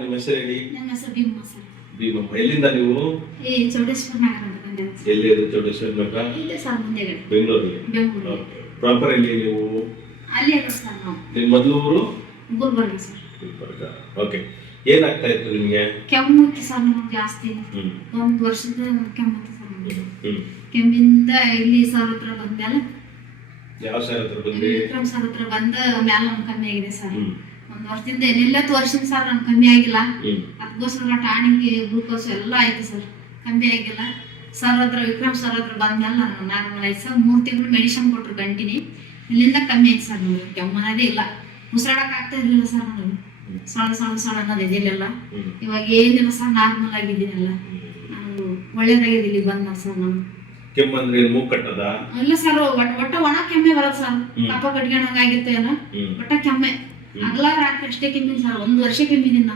ನಿಮ್ಮ ಹೆಸರು ಹೇಳಿ. ನನ್ನ ಹೆಸರು ಭೀಮಮ್ಮ ಸರ್. ಭೀಮಮ್ಮ, ಎಲ್ಲಿಂದ ನೀವು? ಚೌಡೇಶ್ವರ ನಗರ ಅಂತ ಬಂದೆ ಸರ್. ಎಲ್ಲಿ ಅದು ಚೌಡೇಶ್ವರ ನಗರ? ಇಲ್ಲೇ ಸರ್ ಮುಂದೆಗಡೆ. ಬೆಂಗಳೂರಲ್ಲಿ. ಬೆಂಗಳೂರು. ಪ್ರಾಪರ್ ಎಲ್ಲಿ ನೀವು? ಅಲ್ಲೇ ಇರೋದು ಸರ್ ನಾವು. ನಿಮ್ಮ ಮೊದಲು ಊರು? ಗುಲ್ಬರ್ಗ ಸರ್. ಗುಲ್ಬರ್ಗ. ಓಕೆ. ಏನಾಗ್ತಾ ಇತ್ತು ನಿಮಗೆ? ಕೆಮ್ಮು ಇತ್ತು ಸರ್ ನಮ್ಗೆ ಜಾಸ್ತಿ. ಒಂದು ವರ್ಷದ ಕೆಮ್ಮು ಇತ್ತು ಸರ್ ನಮ್ಗೆ. ಕೆಮ್ಮಿಂದ ಇಲ್ಲಿ ಸರ್ ಹತ್ರ ಬಂದ್ಮೇಲೆ ಯಾವ ಸರ್ ಹತ್ರ ಬಂದ್ರಿ? ವಿಕ್ರಮ್ ಸರ್ ಹತ್ರ ಬಂದ ಮೇಲೆ ನಮ್ಗೆ ಕಮ್ಮಿ ಆಗಿದೆ ಸರ್. ಒಂದು ವರ್ಷದಿಂದ ಎಲ್ಲೆಲ್ಲ ತೋರಿಸಿದ ಸರ್ ನಮ್ಗೆ ಕಮ್ಮಿ ಆಗಿಲ್ಲ. ಅದಕ್ಕೋಸ್ಕರ ಟಾನಿಕ್ ಗ್ಲೂಕೋಸ್ ಎಲ್ಲ ಆಯ್ತು ಸರ್, ಕಮ್ಮಿ ಆಗಿಲ್ಲ. ಸರ್ ಹತ್ರ ವಿಕ್ರಮ್ ಸರ್ ಹತ್ರ ಬಂದ್ಮೇಲೆ ನಾನು ನಾರ್ಮಲ್ ಆಯ್ತು ಸರ್. 3 ತಿಂಗಳು ಮೆಡಿಸಿನ್ ಕೊಟ್ಟರು ಕಂಟಿನ್ಯೂ. ಇಲ್ಲಿಂದ ಕಮ್ಮಿ ಆಯ್ತು ಸರ್. ನಮಗೆ ಕೆಮ್ಮು ಅನ್ನೋದೇ ಇಲ್ಲ, ಉಸಿರಾಡಕ್ ಆಗ್ತಾ ಇರಲಿಲ್ಲ ಸರ್. ನನಗೆ ಸಣ್ಣ ಅನ್ನೋದು ಇದಿಲ್ಲ. ಇವಾಗ ಏನಿಲ್ಲ ಸರ್, ನಾರ್ಮಲ್ ಆಗಿದ್ದೀನಲ್ಲ. ನಾನು ಒಳ್ಳೇದಾಗಿದೆ ಇಲ್ಲಿ ಬಂದ ಸರ್. ನಾನು ಕೆಮ್ಮಂದ್ರೆ ಮೂಗು ಕಟ್ಟದ? ಇಲ್ಲ ಸರ್, ಒಟ್ಟ ಒಣ ಕೆಮ್ಮೆ ಬರೋದು ಸರ್. ಕಪ್ಪ ಕಟ್ಕೊಂಡಂಗ ಆಗಿತ್ತು ಏನೋ, ಒಟ್ಟ ಕೆಮ್ಮೆ. ಹಗಲ ರಾತ್ರಿ ಅಷ್ಟೇ ಕೆಮ್ಮಿನ ಸರ್. 1 ವರ್ಷ ಕೆಮ್ಮಿದಿನ.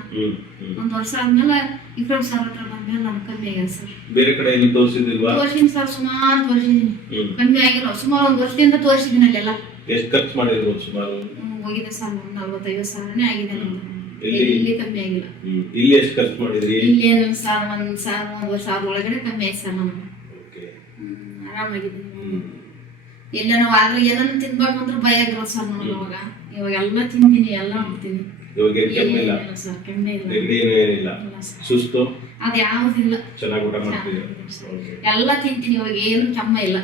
1 ವರ್ಷ ಆದ್ಮೇಲೆ ವಿಕ್ರಮ್ ಸರ್ ಹತ್ರ ಬಂದ್ಮೇಲೆ ನಮ್ಗೆ ಕಮ್ಮಿ ಆಗಿದೆ ಸರ್. ಬೇರೆ ಕಡೆ ಎಲ್ಲಿ ತೋರಿಸಿದಿಲ್ವಾ? ತೋರಿಸಿದ್ದೀನಿ ಸರ್, ಸುಮಾರು ತೋರಿಸಿದ್ದೀನಿ, ಕಮ್ಮಿ ಆಗಿಲ್ಲ. ಸುಮಾರು 1 ವರ್ಷದಿಂದ ತೋರಿಸಿದ್ದೀನಿ ಅಲ್ಲೆಲ್ಲ. ಎಷ್ಟು ಖರ್ಚು ಮಾಡಿದ್ರು ಸುಮಾರು? ಹೋಗಿದೆ ಸರ್, 40-50 ಸಾವಿರನೇ ಆಗಿದೆ ನಮ್ದು. ಇಲ್ಲಿ ಕಮ್ಮಿ ಆಗಿಲ್ಲ. ಇಲ್ಲಿ ಎಷ್ಟು ಖರ್ಚು ಮಾಡಿದ್ರಿ? ಇಲ್ಲಿ ಏನು ಸರ್, 1,000-1,500 ಒಳಗಡೆ ಕಮ್ಮಿ ಆಯ್ತು ಸರ್ ನಮ್ಗೆ. ಆರಾಮಾಗಿದ್ದೀನಿ. ಎಲ್ಲ ನಾವು ಆದ್ರೆ ಏನನ್ನ ತಿನ್ಬೇಕು ಅಂದ್ರೆ ಭಯ ಆಗಿರೋದು ಸರ್ ನನಗೆ ಅವಾಗ. ಇವಾಗ ಎಲ್ಲ ತಿಂತೀನಿ, ಎಲ್ಲ ಮಾಡ್ತೀನಿ. ಇವಾಗ ಕೆಮ್ಮಿಲ್ಲ ಸರ್, ಕೆಮ್ಮೆ ಇಲ್ಲ, ನೆಗಡಿ ಏನಿಲ್ಲ, ಸುಸ್ತು ಅದು ಯಾವುದಿಲ್ಲ. ಚೆನ್ನಾಗಿ ಊಟ ಮಾಡ್ತೀವಿ, ಎಲ್ಲ ತಿಂತೀನಿ. ಇವಾಗ ಏನು ಕೆಮ್ಮ ಇಲ್ಲ,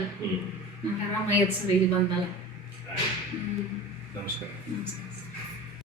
ನಂಗೆ ಆರಾಮಾಗಿತ್ತು ಸರ್ ಇಲ್ಲಿ ಬಂದಲ್ಲ. ನಮಸ್ಕಾರ.